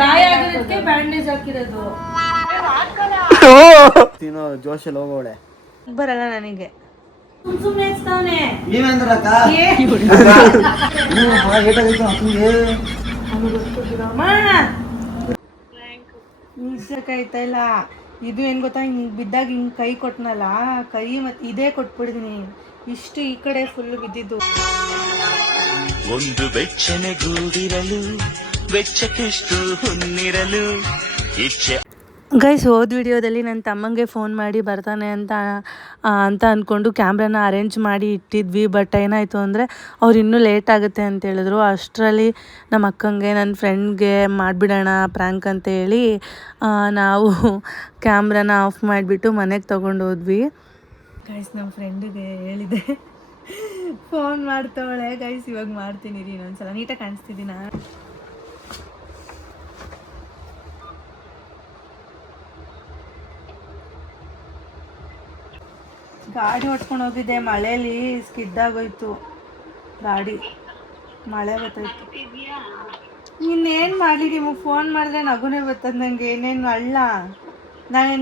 ಗಾಯ ಆಗಿರೋದಕ್ಕೆ ಬ್ಯಾಂಡೇಜ್ ಹಾಕಿರೋದು. ಜೋಶಲ್ಲಿ ಹೋಗೋಳೆ ಬರಲ್ಲ ನನಗೆ. ಸುಮ್ಮನೆ ಕಾಯ್ತಾ ಇಲ್ಲ. ಇದು ಏನ್ ಗೊತ್ತಾ, ಹಿಂಗ್ ಬಿದ್ದಾಗ ಹಿಂಗ್ ಕೈ ಕೊಟ್ನಲ್ಲ, ಕೈ ಮತ್ತೆ ಇದೇ ಕೊಟ್ಬಿಡಿದೀನಿ. ಇಷ್ಟು ಈ ಕಡೆ ಫುಲ್ ಬಿದ್ದಿದ್ದು. ಒಂದು ಬೆಚ್ಚನೆಗೂಡಿರಲು ಬೆಚ್ಚಕ್ಕೆಷ್ಟು ಹೊನ್ನಿರಲು ಇಚ್ಛೆ. ಗೈಸ್, ಹೋದ ವಿಡಿಯೋದಲ್ಲಿ ನನ್ನ ತಮ್ಮಂಗೆ ಫೋನ್ ಮಾಡಿ ಬರ್ತಾನೆ ಅಂತ ಅಂದ್ಕೊಂಡು ಕ್ಯಾಮ್ರಾನ ಅರೇಂಜ್ ಮಾಡಿ ಇಟ್ಟಿದ್ವಿ. ಬಟ್ ಏನಾಯಿತು ಅಂದರೆ ಅವ್ರು ಇನ್ನೂ ಲೇಟ್ ಆಗುತ್ತೆ ಅಂತ ಹೇಳಿದ್ರು. ಅಷ್ಟರಲ್ಲಿ ನಮ್ಮ ಅಕ್ಕಂಗೆ ನನ್ನ ಫ್ರೆಂಡ್ಗೆ ಮಾಡಿಬಿಡೋಣ ಪ್ರ್ಯಾಂಕ್ ಅಂತ ಹೇಳಿ ನಾವು ಕ್ಯಾಮ್ರಾನ ಆಫ್ ಮಾಡಿಬಿಟ್ಟು ಮನೆಗೆ ತೊಗೊಂಡು ಹೋದ್ವಿ. ಗೈಸ್, ನಮ್ಮ ಫ್ರೆಂಡಿಗೆ ಹೇಳಿದೆ ಫೋನ್ ಮಾಡ್ತಾವಳೆ. ಗೈಸ್, ಇವಾಗ ಮಾಡ್ತೀನಿ ರೀ, ಇನ್ನೊಂದ್ಸಲ ನೀಟಾಗಿ ಕಾಣಿಸ್ತಿದ್ದೀನಾ? ಗಾಡಿ ಓಡ್ಸ್ಕೊಂಡು ಹೋಗಿದ್ದೆ, ಮಳೇಲಿ ಸ್ಕಿಡ್ಡಾಗೋಯ್ತು ಗಾಡಿ. ಮಳೆ ಬರ್ತೈತು. ಇನ್ನೇನು ಮಾಡಲಿ, ನಿಮಗೆ ಫೋನ್ ಮಾಡಿದ್ರೆ ನಗುನೇ ಬರ್ತದೆ ನನಗೆ. ಏನೇನು ಅಳ್ಳ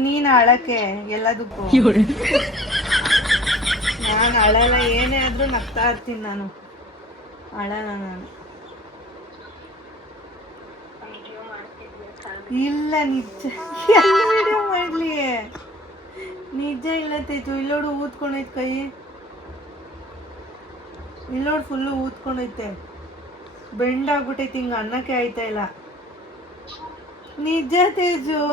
ನೀನು ಅಳಕ್ಕೆ ಎಲ್ಲದಕ್ಕೂ. ನಾನು ಅಳಲ್ಲ, ಏನೇ ಆದರೂ ನಗ್ತಾ ಇರ್ತೀನಿ ನಾನು, ಅಳಲ್ಲ ನಾನು. ಇಲ್ಲ, ನಿಜ ವಿಡಿಯೋ ಮಾಡಲಿ, ನಿಜ ಇಲ್ಲತ್ತೈತು. ಇಲ್ಲೋಡು ಊದ್ಕೊಂಡೈತೆ ಕೈ, ಇಲ್ಲೋಡು ಫುಲ್ಲು ಊದ್ಕೊಂಡೈತೆ, ಬೆಂಡ್ ಆಗ್ಬಿಟ್ಟೈತಿ, ಹಿಂಗೆ ಅನ್ನಕ್ಕೆ ಆಯ್ತಾ ಇಲ್ಲ. ನಿಜ ತೇಜು,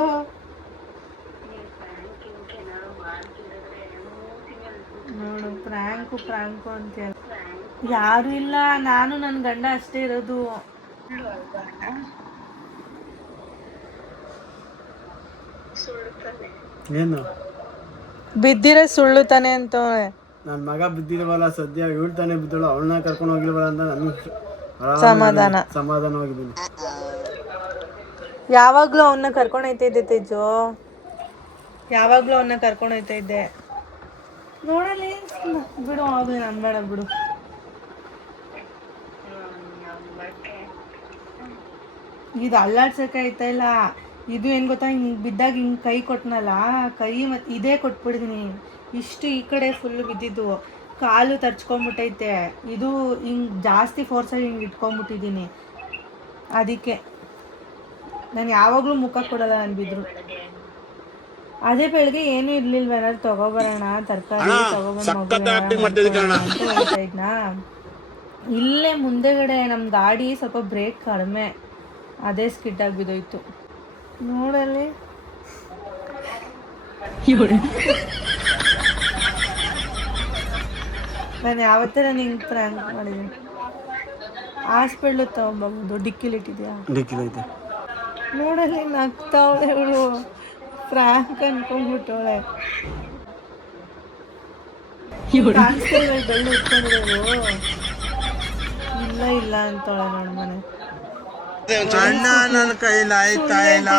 ನೋಡು ಪ್ರ್ಯಾಂಕು ಅಂತ ಯಾರು ಇಲ್ಲ, ನಾನು ನನ್ನ ಗಂಡ ಅಷ್ಟೇ ಇರೋದು. ಏನು ಬಿದ್ದಿರೋ ಸುಳ್ಳು ತಾನೆ ಅಂತ. ನನ್ನ ಮಗ ಬಿದ್ದಿಲ್ವಲ್ಲ ಸದ್ಯ, ಇವಳು ತಾನೇ ಬಿದ್ದಳು, ಅವಳನ್ನ ಕರ್ಕೊಂಡು ಹೋಗಿಲ್ವಲ್ಲ ಅಂತ ನನಗೆ ಸಮಾಧಾನವಾಗಿದ್ದೀನಿ. ಯಾವಾಗಲೂ ಅವನ್ನ ಕರ್ಕೊಂಡು ಹೋಗ್ತಾ ಇದ್ದೆ ತೇಜು, ಯಾವಾಗಲೂ ಅವನ್ನ ಕರ್ಕೊಂಡು ಹೋಗ್ತಾ ಇದ್ದೆ. ನೋಡಲಿ ಬಿಡು, ಆಗಲಿ, ನಂಬೇಡ ಬಿಡು. ಇದು ಅಲ್ಲಾಡ್ಸಕ್ಕೆ ಆಯ್ತಾ ಇಲ್ಲ. ಇದು ಏನು ಗೊತ್ತಾ, ಹಿಂಗೆ ಬಿದ್ದಾಗ ಹಿಂಗೆ ಕೈ ಕೊಟ್ನಲ್ಲ, ಕೈ ಮತ್ತು ಇದೇ ಕೊಟ್ಬಿಡಿದೀನಿ. ಇಷ್ಟು ಈ ಕಡೆ ಫುಲ್ಲು ಬಿದ್ದಿದ್ದು, ಕಾಲು ತರ್ಚ್ಕೊಂಬಿಟ್ಟೈತೆ. ಇದು ಹಿಂಗೆ ಜಾಸ್ತಿ ಫೋರ್ಸಾಗಿ ಹಿಂಗೆ ಇಟ್ಕೊಂಬಿಟ್ಟಿದ್ದೀನಿ. ಅದಕ್ಕೆ ನಾನು ಯಾವಾಗಲೂ ಮುಖ ಕೊಡಲ್ಲ ನಾನು ಬಿದ್ದರು. ಅದೇ ಬೆಳಗ್ಗೆ ಏನೂ ಇರಲಿಲ್ವ, ಏನಾದ್ರು ತೊಗೊಬರೋಣ ತರಕಾರಿ ತೊಗೊಬಂದು ಹೇಳ್ತಾ ಇದ್ನಾ. ಇಲ್ಲೇ ಮುಂದೆಗಡೆ ನಮ್ಮ ಗಾಡಿ ಸ್ವಲ್ಪ ಬ್ರೇಕ್ ಕಡಿಮೆ, ಅದೇ ಸ್ಕಿಡ್ಡಾಗಿ ಬಿದ್ದೋಯ್ತು. ನೋಡಲ್ಲಿ ನಾನು ಯಾವತ್ತರ ಹಿಂಗೆ ಪ್ರ್ಯಾಂಕ್ ಮಾಡಿದ್ದೀನಿ. ಹಾಸ್ಪಿಟ್ಲು ತಗೊಂಬೋದು, ಡಿಕ್ಕಿಲಿಟ್ಟಿದ್ಯಾ? ಡಿಕ್ಕಿಲೈತೆ. ನೋಡಲ್ಲಿ ನಗ್ತಾವಳೆ ಇವಳು, ಫ್ರ್ಯಾಂಕ್ ಅನ್ಕೊಂಡ್ಬಿಟ್ಟವಳೆ. ಕಾಣಿಸ್ತಿಲ್ವ ಬೆಳ್ಳು ಇಟ್ಕೊಂಡಿರೋದು? ಇಲ್ಲ ಅಂತವಳೆ ನೋಡಿ ಮನೆ. ಅಣ್ಣ, ನನ್ನ ಕೈಲಿ ಆಯ್ತಾ ಇಲ್ಲ,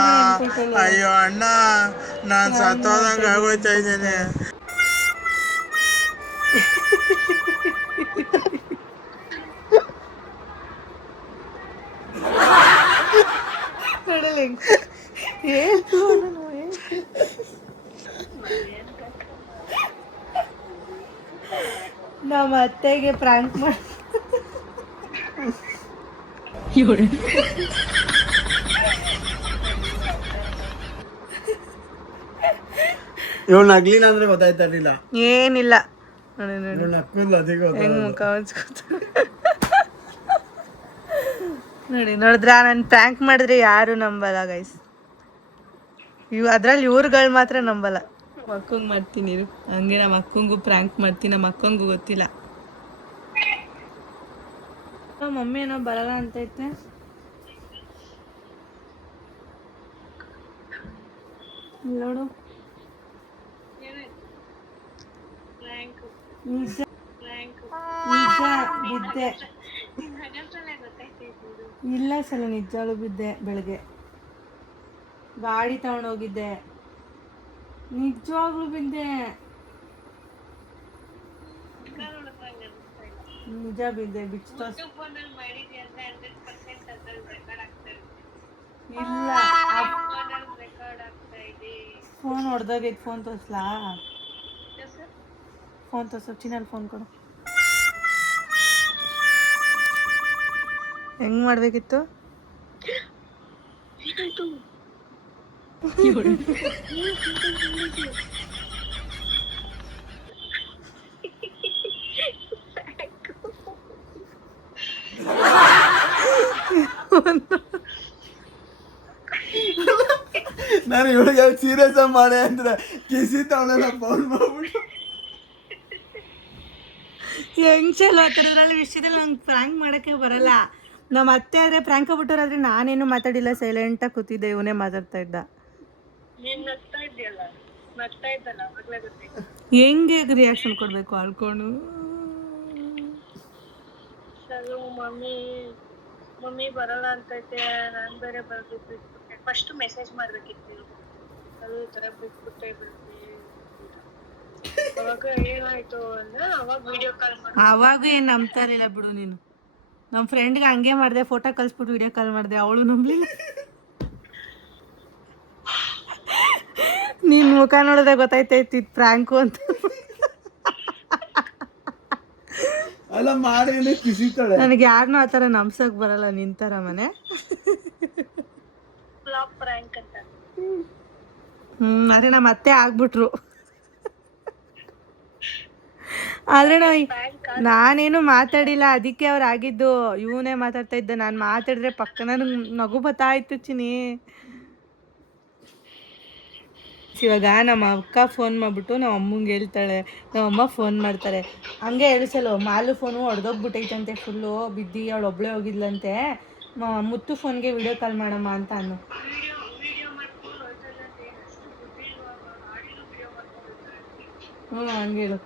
ಅಯ್ಯೋ ಅಣ್ಣ, ನಾನು ಸತ್ತೋದಂಗೆ ಆಗೋಯ್ತಾ ಇದ್ದೇನೆ. ನಮ್ಮ ಅತ್ತೆಗೆ ಪ್ರ್ಯಾಂಕ್ ಮಾಡಿ ಇವಳು ನಗ್ಲಿಲ್ಲ ಅಂದ್ರೆ ಗೊತ್ತಾಯ್ತಾ ಇರ್ಲಿಲ್ಲ. ಏನಿಲ್ಲ, ನೋಡಿ ನೋಡಿದ್ರ, ನಾನು ಪ್ರ್ಯಾಂಕ್ ಮಾಡಿದ್ರೆ ಯಾರು ನಂಬಲ್ಲ ಗೈಸ್. ಅದ್ರಲ್ಲಿ ಇವ್ರುಗಳು ಮಾತ್ರ ನಂಬಲ್ಲ. ಮಕ್ಕಂಗೆ ಮಾಡ್ತೀನಿ ಹಂಗೆ, ನಮ್ಮ ಅಕ್ಕಂಗೂ ಪ್ರ್ಯಾಂಕ್ ಮಾಡ್ತೀನಿ, ನಮ್ಮ ಅಕ್ಕಂಗೂ ಗೊತ್ತಿಲ್ಲ. ಮಮ್ಮಿ ಏನೋ ಬರಲ್ಲ ಅಂತೈತೆ. ನೋಡು, ನಿಜ ಬಿದ್ದೆ. ಇಲ್ಲ ಸಲ ನಿಜವಾಗ್ಲೂ ಬಿದ್ದೆ. ಬೆಳಗ್ಗೆ ಗಾಡಿ ತಗೊಂಡೋಗಿದ್ದೆ, ನಿಜವಾಗ್ಲೂ ಬಿದ್ದೆ. ನಿಜ ಬಿದ್ದೆ, ಬಿಚ್ಚ ಇಲ್ಲ ಫೋನ್ ಹೊಡೆದೋಗೈತೆ. ಫೋನ್ ತೋರಿಸ್ಲಾ? ಫೋನ್ ತೋರಿಸು, ಚಿನ್ನಲ್ಲಿ ಫೋನ್ ಕೊಡು. ಹೆಂಗ್ ಮಾಡಬೇಕಿತ್ತು? ನಾನು ಇವಳಿಗೆ ಸೀರಿಯಸ್ ಮಾಡೆ ಅಂದ್ರೆ ಕಿಸಿ ತವಳೆಲ್ಲ ಫೋನ್ ಮಾಡ್ಬಿಟ್ಟು ಹೆಂಗ್ ಚಲೋ ಆ ಥರದ್ರಲ್ಲಿ ವಿಷಯದಲ್ಲಿ ನಂಗೆ ಪ್ರ್ಯಾಂಕ್ ಮಾಡೋಕ್ಕೆ ಬರಲ್ಲ. ನಮ್ಮ ಅತ್ತೆ ಆದರೆ ಪ್ರ್ಯಾಂಕ್ ಆಗ್ಬಿಟ್ಟವ್ರಾದ್ರೆ ನಾನೇನು ಮಾತಾಡಿಲ್ಲ, ಸೈಲೆಂಟಾಗಿ ಕೂತಿದ್ದೆ, ಇವನೇ ಮಾತಾಡ್ತಾ ಇದ್ದ. ಹೆಂಗೆ ರಿಯಾಕ್ಷನ್ ಕೊಡಬೇಕು ಅಳ್ಕೊಂಡು? ಮಮ್ಮಿ ಬರಲ್ಲ ಅಂತೈತೆ, ನಾನು ಬೇರೆ ಬರ್ಬಿಟ್ಬಿಟ್ಟೆ. ಫಸ್ಟ್ ಮೆಸೇಜ್ ಮಾಡ್ಬೇಕಿತ್ತು, ಅದು ಈ ಥರ ಬಿಟ್ಬಿಟ್ಟೆ ಅವಾಗ ಏನಾಯ್ತು ಅಂದ್ರೆ ಅವಾಗ ವಿಡಿಯೋ ಕಾಲ್ ಮಾಡಿ. ಅವಾಗ ಏನು ನಂಬ್ತಾರಿಲ್ಲ ಬಿಡು ನೀನು. ನಮ್ಮ ಫ್ರೆಂಡ್ಗೆ ಹಂಗೆ ಮಾಡಿದೆ, ಫೋಟೋ ಕಳಿಸ್ಬಿಟ್ಟು ವಿಡಿಯೋ ಕಾಲ್ ಮಾಡಿದೆ, ಅವಳು ನಂಬಲಿಲ್ಲ. ನಿನ್ನ ಮುಖ ನೋಡಿದ್ರೆ ಗೊತ್ತಾಯ್ತೈತಿ ಇದು ಫ್ರ್ಯಾಂಕು ಅಂತ. ಅಲ್ಲ ಮಾಡಿ ಕಿಸಿತಾಳೆ. ನನಗೆ ಯಾರನ್ನೂ ಆ ಥರ ನಂಬ್ಸಕ್ ಬರಲ್ಲ ನಿಂತರ ಮನೆ. ಪ್ರ್ಯಾಂಕ್ ಅಂತ. ಅದೇ ನಮ್ಮ ಅತ್ತೆ ಆಗ್ಬಿಟ್ರು. ಆದರೆ ನಾನೇನು ಮಾತಾಡಿಲ್ಲ, ಅದಕ್ಕೆ ಅವ್ರು ಆಗಿದ್ದು. ಇವನೇ ಮಾತಾಡ್ತಾ ಇದ್ದ, ನಾನು ಮಾತಾಡಿದ್ರೆ ಪಕ್ಕ ನನಗೆ ನಗು ಬರ್ತಾ ಇತ್ತು ಚಿನಿ. ಇವಾಗ ನಮ್ಮ ಅಕ್ಕ ಫೋನ್ ಮಾಡಿಬಿಟ್ಟು ನಮ್ಮ ಅಮ್ಮಂಗೆ ಹೇಳ್ತಾಳೆ, ನಮ್ಮಮ್ಮ ಫೋನ್ ಮಾಡ್ತಾರೆ. ಹಂಗೆ ಹೇಳಿಸಲು ಮಾಲು ಫೋನು ಹೊಡೆದೋಗ್ಬಿಟ್ಟೈತಂತೆ, ಫುಲ್ಲು ಬಿದ್ದು ಅವಳು ಒಬ್ಬಳೇ ಹೋಗಿದ್ಲಂತೆ. ಮುತ್ತು ಫೋನ್ಗೆ ವಿಡಿಯೋ ಕಾಲ್ ಮಾಡಮ್ಮ ಅಂತ ಅನ್ನು. ಹಂಗೆ ಹೇಳು.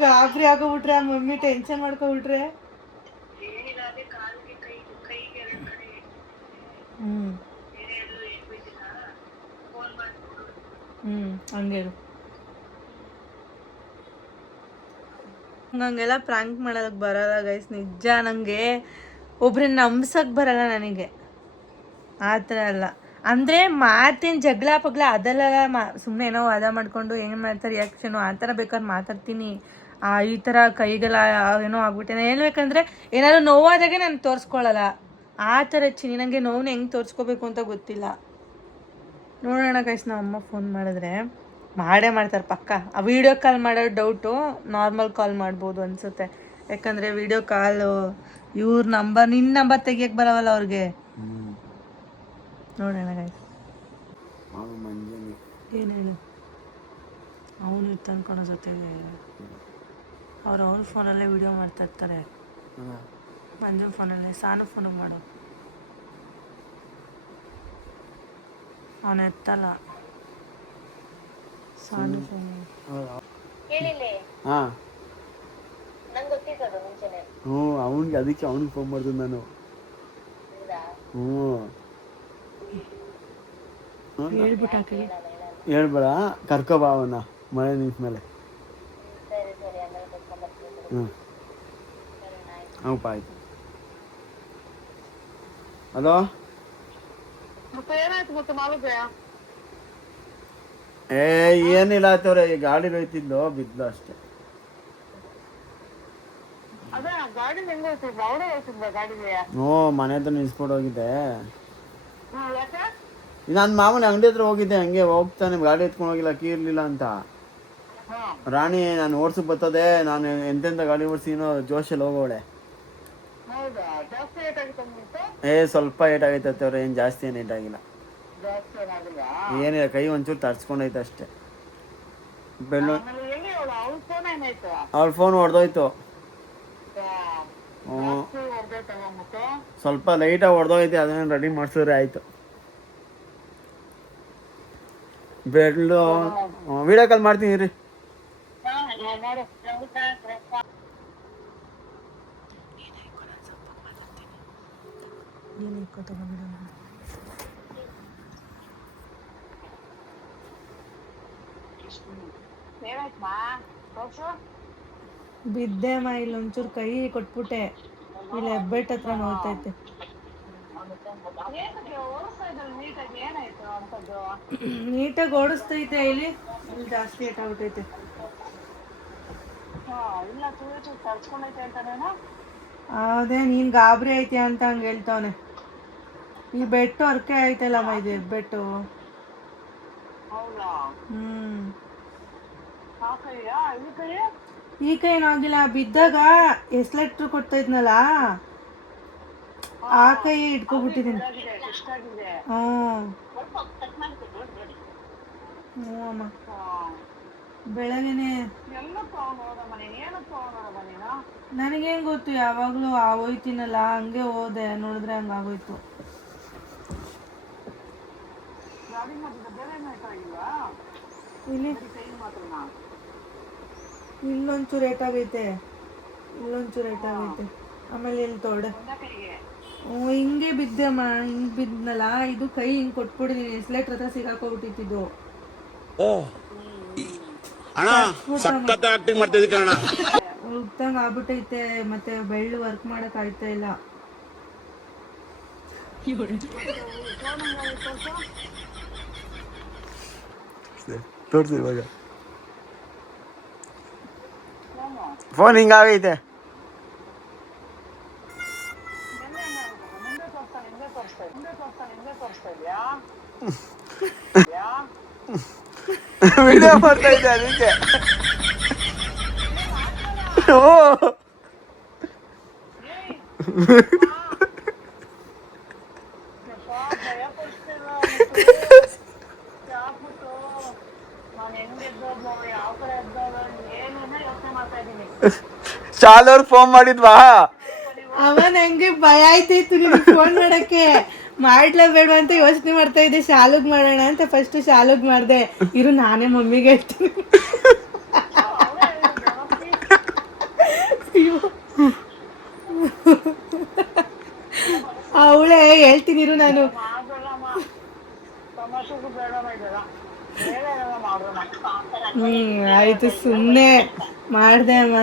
ಗಾಬರಿ ಆಗೋಗ್ಬಿಟ್ರೆ ಆ ಮಮ್ಮಿ, ಟೆನ್ಷನ್ ಮಾಡ್ಕೊಬಿಟ್ರೆ. ಹಂಗೇಳು. ಹಂಗೆಲ್ಲ ಪ್ರ್ಯಾಂಕ್ ಮಾಡೋದಕ್ಕೆ ಬರಲ್ಲ ಗೈಸ್, ನಿಜ. ನನಗೆ ಒಬ್ರನ್ನ ನಂಬ್ಸಕ್ಕೆ ಬರಲ್ಲ ನನಗೆ, ಆ ಥರ ಅಲ್ಲ. ಅಂದರೆ ಮಾಡ್ತೀನಿ, ಜಗಳ ಪಗ್ಲ ಅದೆಲ್ಲ ಸುಮ್ಮನೆ ಏನೋ ವಾದ ಮಾಡಿಕೊಂಡು ಏನು ಮಾಡ್ತಾರೆ ರಿಯಾಕ್ಷನು ಆ ಥರ ಬೇಕಾದ್ರೆ ಮಾತಾಡ್ತೀನಿ. ಈ ಥರ ಕೈಗೆಲ್ಲ ಏನೋ ಆಗ್ಬಿಟ್ಟೆ ಹೇಳ್ಬೇಕಂದ್ರೆ ಏನಾದ್ರು ನೋವಾದಾಗೆ ನಾನು ತೋರಿಸ್ಕೊಳ್ಳಲ್ಲ. ಆ ಥರ ಚಿನಿ, ನನಗೆ ನೋವನ್ನ ಹೆಂಗೆ ತೋರಿಸ್ಕೋಬೇಕು ಅಂತ ಗೊತ್ತಿಲ್ಲ. ನೋಡೋಣ ಗೈಸ್, ನಮ್ಮ ಅಮ್ಮ ಫೋನ್ ಮಾಡಿದ್ರೆ ಮಾಡೇ ಮಾಡ್ತಾರೆ ಪಕ್ಕ. ಆ ವಿಡಿಯೋ ಕಾಲ್ ಮಾಡೋ ಡೌಟು, ನಾರ್ಮಲ್ ಕಾಲ್ ಮಾಡ್ಬೋದು ಅನಿಸುತ್ತೆ. ಯಾಕಂದರೆ ವಿಡಿಯೋ ಕಾಲು ಇವ್ರ ನಂಬರ್, ನಿನ್ನ ನಂಬರ್ ತೆಗಿಯಕ್ಕೆ ಬರವಲ್ಲ ಅವ್ರಿಗೆ. ನೋಡೋಣ ಗೈಸ್. ಏನು ಹೇಳು? ಅವನು ಇತ್ತು ಅನ್ಕೊಳೋ ಜೊತೆಗೆ ಅವ್ರ ಫೋನಲ್ಲೇ ವಿಡಿಯೋ ಮಾಡ್ತಾ ಇರ್ತಾರೆ. ಮಂಜು ಫೋನಲ್ಲೇ, ಸಾನು ಫೋನಿಗೆ ಮಾಡು. ಅವನು ಎತ್ತಲ್ಲ, ಸಾನು ಫೋನ್. ಹಾಂ ಹ್ಞೂ, ಅವನಿಗೆ ಅದಕ್ಕೆ ಅವ್ನಿಗೆ ಫೋನ್ ಮಾಡ್ತೀನಿ ನಾನು. ಹೇಳ್ಬಿಟ್ಟು ಹೇಳ್ಬೇಡ, ಕರ್ಕೊಬಾ ಅವನ್ನ ಮಳೆ ನಿಂತ ಮೇಲೆ. ಹ್ಞೂ ಆಯ್ತು. ಹಲೋ, ಏನಿಲ್ಲ ಆಯ್ತವ್ರೆ, ಈ ಗಾಡಿ ಹೋಯ್ತಿದ್ಲು, ಬಿದ್ಲು ಅಷ್ಟೇ. ಹ್ಞೂ, ಮನೆ ಹತ್ರ ನಿಲ್ಸ್ಕೊಂಡು ಹೋಗಿದ್ದೆ. ನಾನು ಮಾಮೂಲಿ ಅಂಗಡಿ ಹತ್ರ ಹೋಗಿದ್ದೆ, ಹಂಗೆ ಹೋಗ್ತಾನೆ ಗಾಡಿ ಎತ್ಕೊಂಡು ಹೋಗಿಲ್ಲ, ಕೀ ಇರಲಿಲ್ಲ ಅಂತ. ರಾಣಿ ನಾನು ಓಡ್ಸಕ್ಕೆ ಬರ್ತದೆ, ನಾನು ಎಂತೆಂಥ ಗಾಡಿ ಓಡಿಸಿನೋ ಜೋಶಲ್ಲಿ ಹೋಗೋಳೆ. ಸ್ವಲ್ಪ ಏಟಾಗೈತೆ ಅವ್ರೆ, ಏನು ಜಾಸ್ತಿ ಏನು ಏಟಾಗಿಲ್ಲ. ಏನಿಲ್ಲ, ಕೈ ಒಂಚೂರು ತರ್ಸ್ಕೊಂಡೈತೆ ಅಷ್ಟೇ. ಅವ್ಳ ಫೋನ್ ಹೊಡೆದೋಯ್ತು. ಸ್ವಲ್ಪ ಲೈಟಾಗಿ ಹೊಡೆದೋಗೈತೆ, ಅದನ್ನ ರೆಡಿ ಮಾಡಿಸಿದ್ರೆ ಆಯಿತು. ಬೆಳ್ಳು ವಿಡಿಯೋ ಕಾಲ್ ಮಾಡ್ತೀನಿ ರೀ. ಬಿದ್ದೆ ಮಾ, ಇಲ್ಲಿ ಒಂಚೂರು ಕೈ ಕೊಟ್ಬಿಟ್ಟೆ. ಇಲ್ಲಿ ಹೆಬ್ಬೆಟ್ ಹತ್ರ ನೋಯ್ತೈತೆ. ನೀಟಾಗಿ ಓಡಿಸ್ತೈತೆ ಇಲ್ಲಿ ಜಾಸ್ತಿ ಏಟಾಗ್ಬಿಟ್ಟೈತೆ. ಅದೇ ನೀನ್ ಗಾಬರಿ ಐತಿ ಅಂತ ಹಂಗೆ ಹೇಳ್ತಾವನೆ. ಈ ಬೆಟ್ಟು ಅರ್ಕೆ ಐತಲ್ಲಮ್ಮ, ಇದು ಹೆಬ್ಬೆಟ್ಟು. ಈ ಕೈ ಏನಾಗಿಲ್ಲ, ಬಿದ್ದಾಗ ಎಸ್ಲೆಟ್ರ್ ಕೊಡ್ತಾ ಇದ್ನಲ್ಲ ಆ ಕೈ ಇಟ್ಕೊಬಿಟ್ಟಿದ್ದೀನಿ. ಹ್ಞೂ ಅಮ್ಮ, ಬೆಳಗ್ಗೆನೆ ನನಗೇನು ಗೊತ್ತು, ಯಾವಾಗಲೂ ಹೋಯ್ತೀನಲ್ಲ ಹಂಗೆ ಹೋದೆ, ನೋಡಿದ್ರೆ ಹಂಗಾಗೋಯ್ತು. ಇಲ್ಲಿ ಇಲ್ಲೊಂಚೂರು ಏಟಾಗೈತೆ, ಇಲ್ಲೊಂಚೂರು ಏಟಾಗೈತೆ. ಆಮೇಲೆ ಇಲ್ಲಿ ತೊಡೆ ಹಿಂಗೆ ಬಿದ್ದೆಮ್ಮ, ಹಿಂಗೆ ಬಿದ್ನಲ್ಲ, ಇದು ಕೈ ಹಿಂಗೆ ಕೊಟ್ಬಿಟ್ಟಿದ್ದೀನಿ, ಎಸ್ಲೇಟ್ರ್ ಹತ್ರ ಸಿಗಾಕೋಬಿಟ್ಟಿದ್ದು. ಉಗ್ದಂಗೆ ಆಗ್ಬಿಟ್ಟೈತೆ, ಮತ್ತೆ ಬೆಳ್ಳು ವರ್ಕ್ ಮಾಡಕ್ ಆಯ್ತಾ ಇಲ್ಲ. ತೋರಿಸಿ ಇವಾಗ ಫೋನ್ ಹಿಂಗಾಗೈತೆ. ವಿಡಿಯೋ ಮಾಡ್ತಾ ಇದ್ದೆ ಅದಕ್ಕೆ. ಶಾಲವ್ರು ಫೋನ್ ಮಾಡಿದ್ವಾ? ಅವನ್ ಹಂಗೆ ಭಯ ಆಯ್ತಾಯ್ತು ನಿಮ್ಗೆ ಫೋನ್ ಮಾಡಕ್ಕೆ. ಮಾಡ್ಲೇಬೇಡ ಅಂತ ಯೋಚನೆ ಮಾಡ್ತಾ ಇದ್ದೆ, ಶಾಲುಗ್ ಮಾಡೋಣ ಅಂತ. ಫಸ್ಟ್ ಶಾಲುಗ್ ಮಾಡ್ದೆ, ಇರು ನಾನೇ ಮಮ್ಮಿಗೆ ಹೇಳ್ತೀನಿ. ಅವಳೇ ಹೇಳ್ತೀನಿ ಇರು ನಾನು. ಆಯ್ತು ಸುಮ್ಮನೆ ಮಾಡ್ದೆ ಅಮ್ಮ.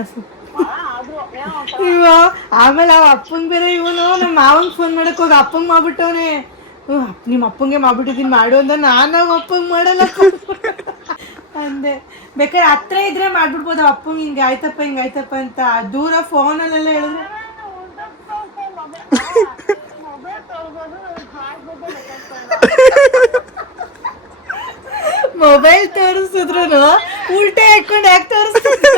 ಇವ ಆಮೇಲೆ ಅವ ಅಪ್ಪಂಗೆ ಬೇರೆ, ಇವನು ನಮ್ಮ ಮಾವಂಗೆ ಫೋನ್ ಮಾಡಕ್ ಹೋಗಿ ಅಪ್ಪಂಗೆ ಮಾಡ್ಬಿಟ್ಟವನೆ. ನಿಮ್ಮ ಅಪ್ಪಂಗೆ ಮಾಡ್ಬಿಟ್ಟಿದ್ದೀನಿ ಮಾಡು ಅಂದ. ನಾನು ಅಪ್ಪಂಗೆ ಮಾಡಲ್ಲ ಅಂದೆ. ಬೇಕಾದ್ರೆ ಹತ್ರ ಇದ್ರೆ ಮಾಡ್ಬಿಡ್ಬೋದು ಅಪ್ಪಂಗೆ, ಹಿಂಗೆ ಆಯ್ತಪ್ಪ ಹಿಂಗೆ ಆಯ್ತಪ್ಪ ಅಂತ. ದೂರ ಫೋನಲ್ಲೆಲ್ಲ ಹೇಳಿದ್ರೆ ಮೊಬೈಲ್ ತೋರಿಸಿದ್ರು ಉಲ್ಟೆ ಹಾಕೊಂಡು ಯಾಕೆ ತೋರಿಸ್ತಿದ್ರು?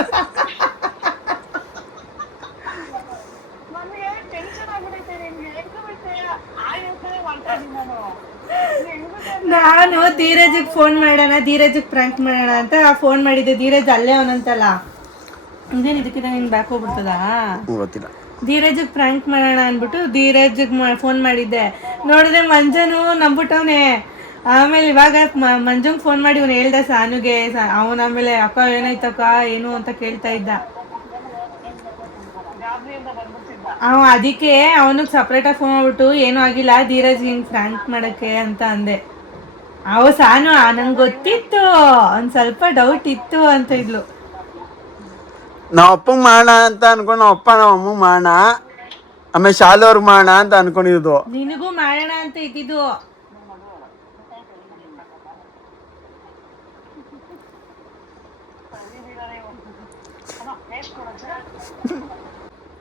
ನಾನು ಧೀರಜಿಗೆ ಫೋನ್ ಮಾಡೋಣ, ಧೀರಜಿಗೆ ಪ್ರ್ಯಾಂಕ್ ಮಾಡೋಣ ಅಂತ ಫೋನ್ ಮಾಡಿದ್ದೆ. ಧೀರಜ್ ಅಲ್ಲೇ ಅವನಂತಲ್ಲ, ಇದೇನು ಇದಕ್ಕಿಂತ ನಿಂಗೆ ಬ್ಯಾಕ್ ಹೋಗ್ಬಿಡ್ತದ? ಗೊತ್ತಿಲ್ಲ. ಧೀರಜಿಗೆ ಪ್ರ್ಯಾಂಕ್ ಮಾಡೋಣ ಅಂದ್ಬಿಟ್ಟು ಧೀರಜಿಗೆ ಫೋನ್ ಮಾಡಿದ್ದೆ. ನೋಡಿದ್ರೆ ಮಂಜನು ನಂಬಿಟ್ಟವನೆ. ಆಮೇಲೆ ಇವಾಗ ಮಂಜಂಗೆ ಫೋನ್ ಮಾಡಿ ಇವನು ಹೇಳ್ದ ಸಾನುಗೆ. ಅವನ ಆಮೇಲೆ ಅಕ್ಕ ಏನಾಯ್ತಕ್ಕ ಏನು ಅಂತ ಕೇಳ್ತಾ ಇದ್ದ. ಅದಕ್ಕೆ ಅವನಿಗೆ ಸಪ್ರೇಟಾಗಿ ಫೋನ್ ಮಾಡ್ಬಿಟ್ಟು ಏನೂ ಆಗಿಲ್ಲ ಧೀರಜ್ ಹಿಂಗೆ ಫ್ರ್ಯಾಂಕ್ ಮಾಡೋಕ್ಕೆ ಅಂತ ಅಂದೆ. ಸಾನು ನಂಗೆ ಗೊತ್ತಿತ್ತು, ಒಂದು ಸ್ವಲ್ಪ ಡೌಟ್ ಇತ್ತು ಅಂತ ಇದ್ಲು. ನಾವು ಅಪ್ಪಂಗೆ ಮಾಡೋಣ ಅಂತ ಅನ್ಕೊಂಡು ನಾವು ಅಪ್ಪ ನಮ್ಮ ಅಮ್ಮಂಗೆ ಮಾಡೋಣ, ಆಮೇಲೆ ಶಾಲವ್ರಿಗೆ ಮಾಡೋಣ ಅಂತ ಅನ್ಕೊಂಡಿದ್ದು. ನಿನಗೂ ಮಾಡೋಣ ಅಂತ ಇದ್ದಿದ್ದು.